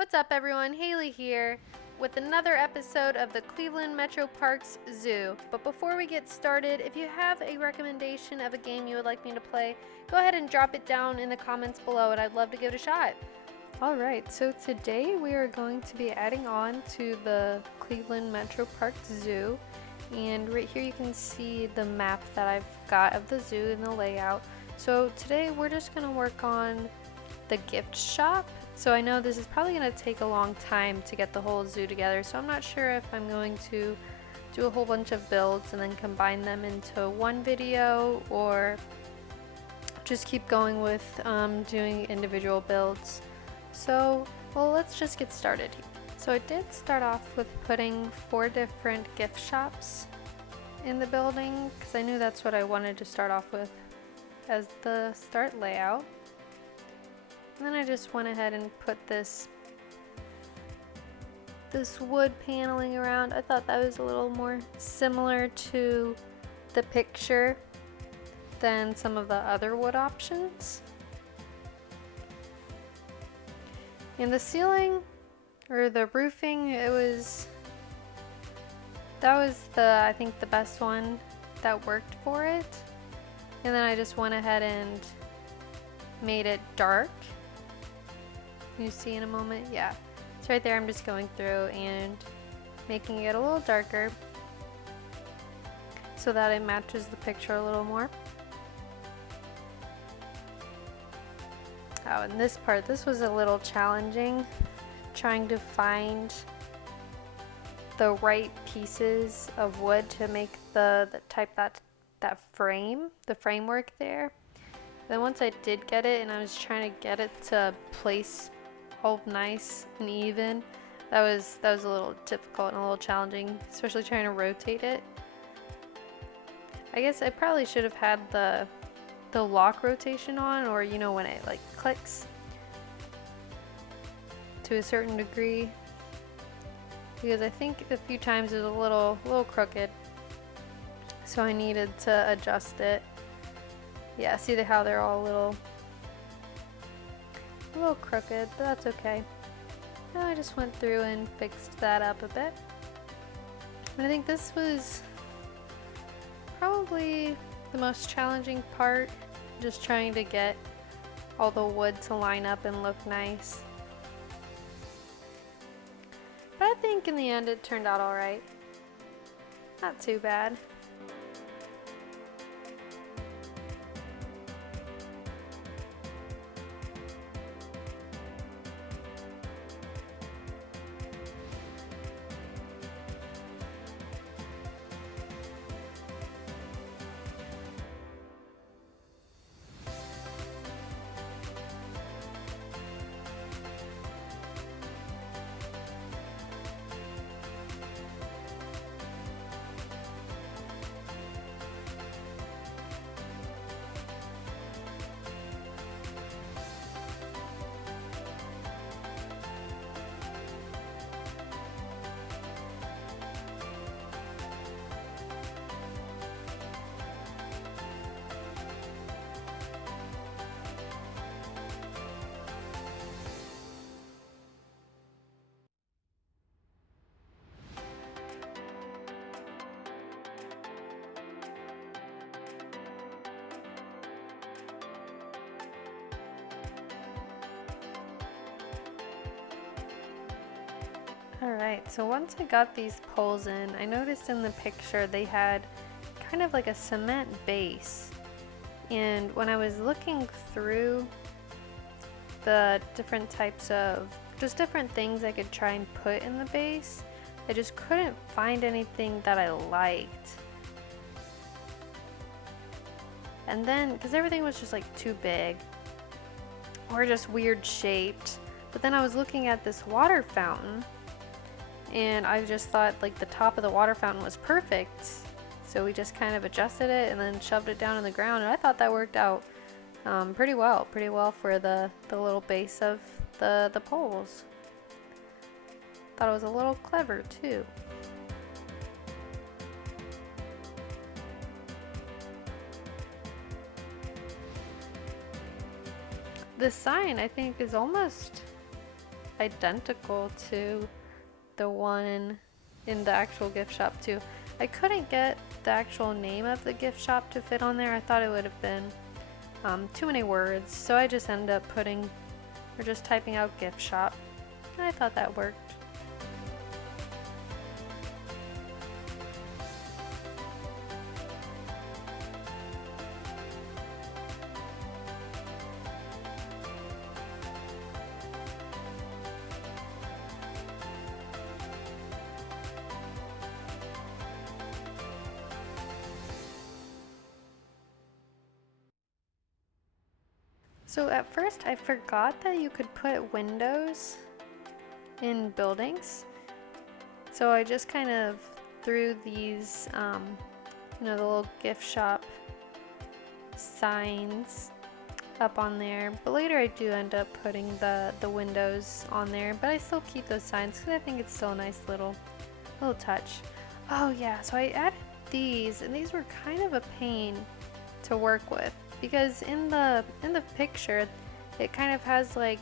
What's up everyone, Haley here with another episode of the Cleveland Metroparks Zoo. But before we get started, if you have a recommendation of a game you would like me to play, go ahead and drop it down in the comments below and I'd love to give it a shot. Alright, so today we are going to be adding on to the Cleveland Metroparks Zoo. And right here you can see the map that I've got of the zoo and the layout. So today we're just going to work on the gift shop. So I know this is probably going to take a long time to get the whole zoo together, so I'm not sure if I'm going to do a whole bunch of builds and then combine them into one video, or just keep going with doing individual builds. So, well, let's just get started. So I did start off with putting 4 different gift shops in the building, because I knew that's what I wanted to start off with as the start layout. And then I just went ahead and put this wood paneling around. I thought that was a little more similar to the picture than some of the other wood options. In the ceiling, or the roofing, that was I think the best one that worked for it. And then I just went ahead and made it dark. You see in a moment, yeah, it's right there. I'm just going through and making it a little darker so that it matches the picture a little more. Oh, and this part, this was a little challenging, trying to find the right pieces of wood to make the framework there. Then once I did get it and I was trying to get it to place all nice and even, that was a little difficult and a little challenging, especially trying to rotate it. I guess I probably should have had the lock rotation on, or you know, when it like clicks to a certain degree, because I think a few times it was a little crooked, so I needed to adjust it. Yeah, see how they're all a little crooked, but that's okay. Now I just went through and fixed that up a bit. And I think this was probably the most challenging part, just trying to get all the wood to line up and look nice. But I think in the end it turned out alright. Not too bad. Alright, so once I got these poles in, I noticed in the picture they had kind of like a cement base. And when I was looking through the different types of, just different things I could try and put in the base, I just couldn't find anything that I liked. And then, because everything was just like too big, or just weird shaped. But then I was looking at this water fountain, and I just thought like the top of the water fountain was perfect. So we just kind of adjusted it and then shoved it down in the ground, and I thought that worked out pretty well for the little base of the poles. Thought it was a little clever too. This sign, I think, is almost identical to the one in the actual gift shop too. I couldn't get the actual name of the gift shop to fit on there. I thought it would have been too many words, so I just ended up just typing out gift shop, and I thought that worked. So at first I forgot that you could put windows in buildings. So I just kind of threw these, the little gift shop signs up on there. But later I do end up putting the windows on there. But I still keep those signs because I think it's still a nice little touch. Oh yeah, so I added these, and these were kind of a pain to work with. Because in the picture, it kind of has like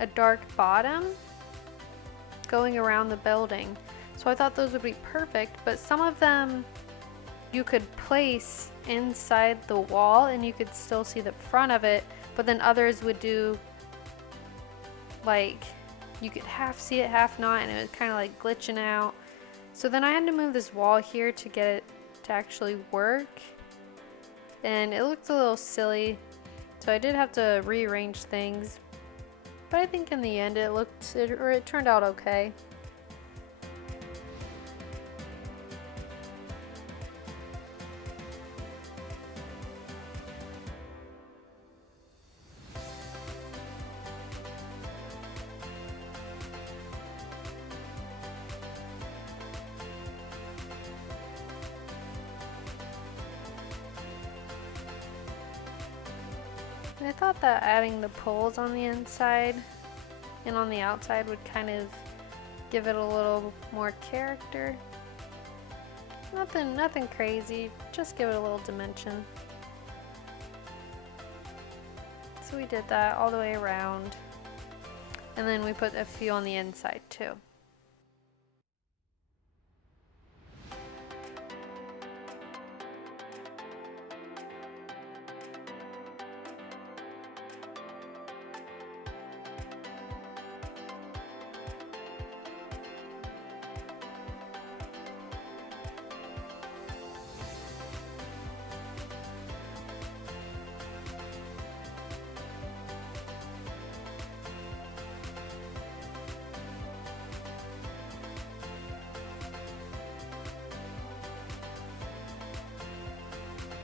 a dark bottom going around the building. So I thought those would be perfect, but some of them you could place inside the wall and you could still see the front of it, but then others would do like you could half see it, half not, and it was kind of like glitching out. So then I had to move this wall here to get it to actually work. And it looked a little silly, so I did have to rearrange things, but I think in the end it turned out okay. And I thought that adding the poles on the inside and on the outside would kind of give it a little more character. Nothing crazy, just give it a little dimension. So we did that all the way around. And then we put a few on the inside too.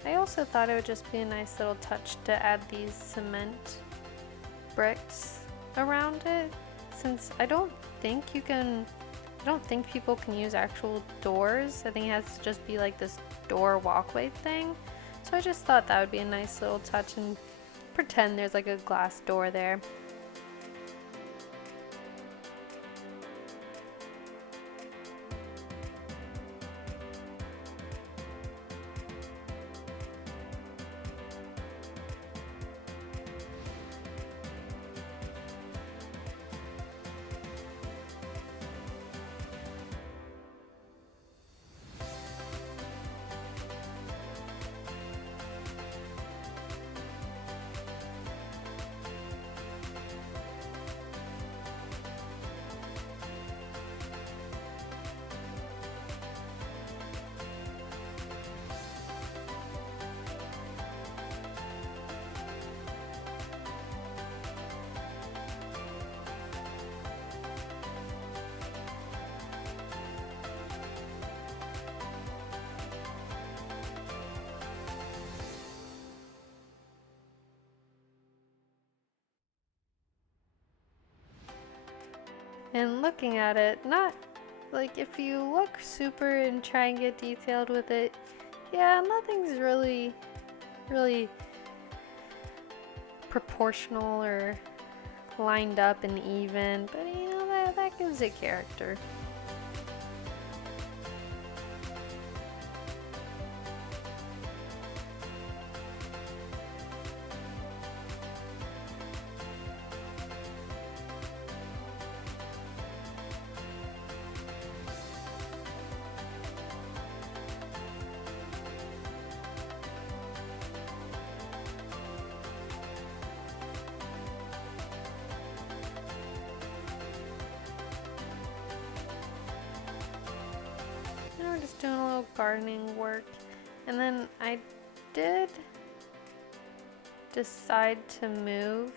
I also thought it would just be a nice little touch to add these cement bricks around it, since I don't think people can use actual doors. I think it has to just be like this door walkway thing. So I just thought that would be a nice little touch and pretend there's like a glass door there. And looking at it, not like if you look super and try and get detailed with it, yeah, nothing's really proportional or lined up and even, but you know, that gives it character. little gardening work. And then I did decide to move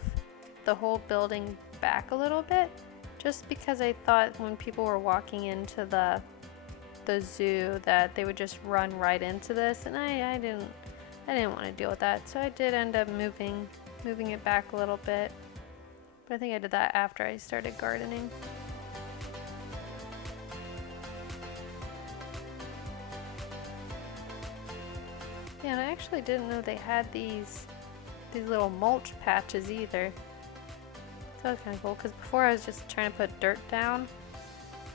the whole building back a little bit, just because I thought when people were walking into the zoo that they would just run right into this, and I didn't want to deal with that, so I did end up moving it back a little bit. But I think I did that after I started gardening. Yeah, and I actually didn't know they had these little mulch patches either. So that was kind of cool, because before I was just trying to put dirt down,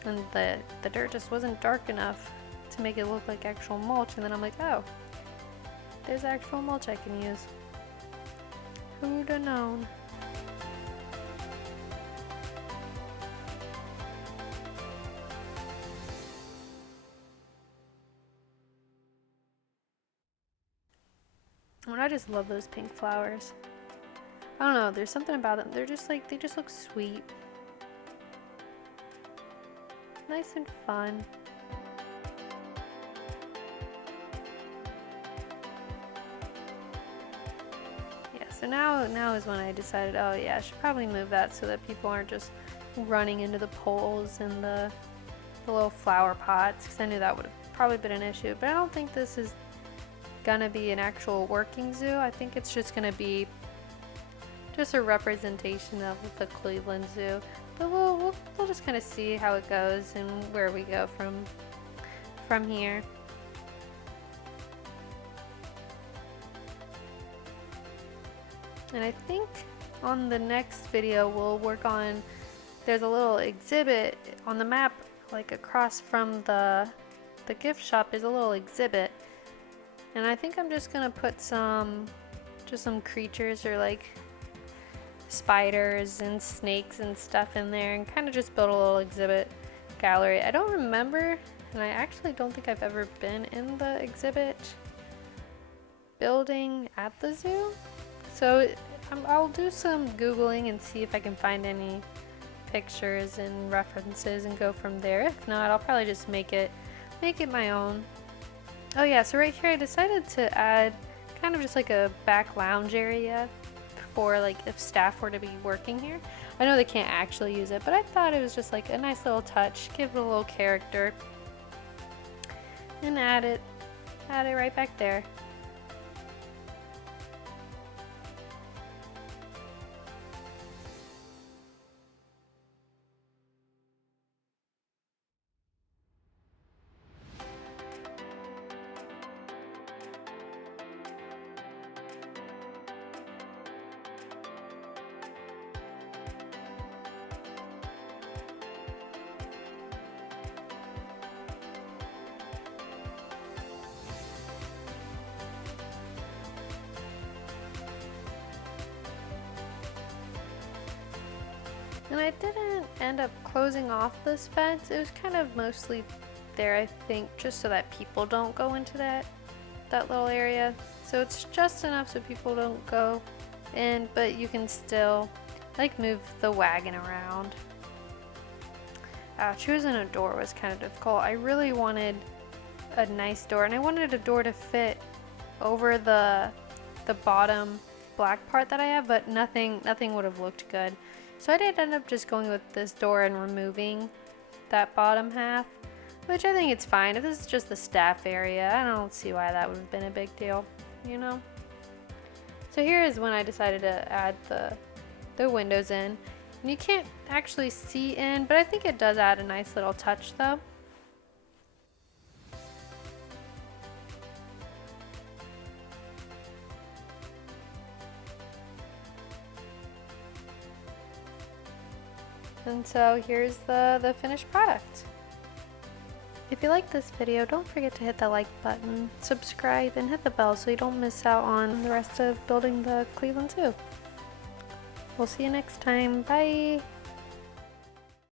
and the dirt just wasn't dark enough to make it look like actual mulch, and then I'm like, oh, there's actual mulch I can use. Who'd have known? And I just love those pink flowers. I don't know, there's something about them. They're just like, they just look sweet. Nice and fun. Yeah, so now is when I decided, oh yeah, I should probably move that so that people aren't just running into the poles and the little flower pots, because I knew that would have probably been an issue. But I don't think this is gonna be an actual working zoo. I think it's just gonna be just a representation of the Cleveland Zoo. But we'll just kind of see how it goes and where we go from here. And I think on the next video we'll work on, there's a little exhibit on the map, like across from the gift shop, there's a little exhibit. And I think I'm just gonna put some creatures, or like spiders and snakes and stuff in there, and kind of just build a little exhibit gallery. I don't remember, and I actually don't think I've ever been in the exhibit building at the zoo. So I'll do some Googling and see if I can find any pictures and references and go from there. If not, I'll probably just make it my own. Oh yeah, so right here I decided to add kind of just like a back lounge area for like if staff were to be working here. I know they can't actually use it, but I thought it was just like a nice little touch, give it a little character, and add it right back there. And I didn't end up closing off this fence. It was kind of mostly there, I think, just so that people don't go into that little area. So it's just enough so people don't go in, but you can still like move the wagon around. Choosing a door was kind of difficult. I really wanted a nice door, and I wanted a door to fit over the bottom black part that I have, but nothing would have looked good. So I did end up just going with this door and removing that bottom half, which I think it's fine. If this is just the staff area, I don't see why that would have been a big deal, you know? So here is when I decided to add the windows in. And you can't actually see in, but I think it does add a nice little touch though. And so here's the finished product. If you like this video, don't forget to hit the like button, subscribe, and hit the bell so you don't miss out on the rest of building the Cleveland Zoo. We'll see you next time. Bye!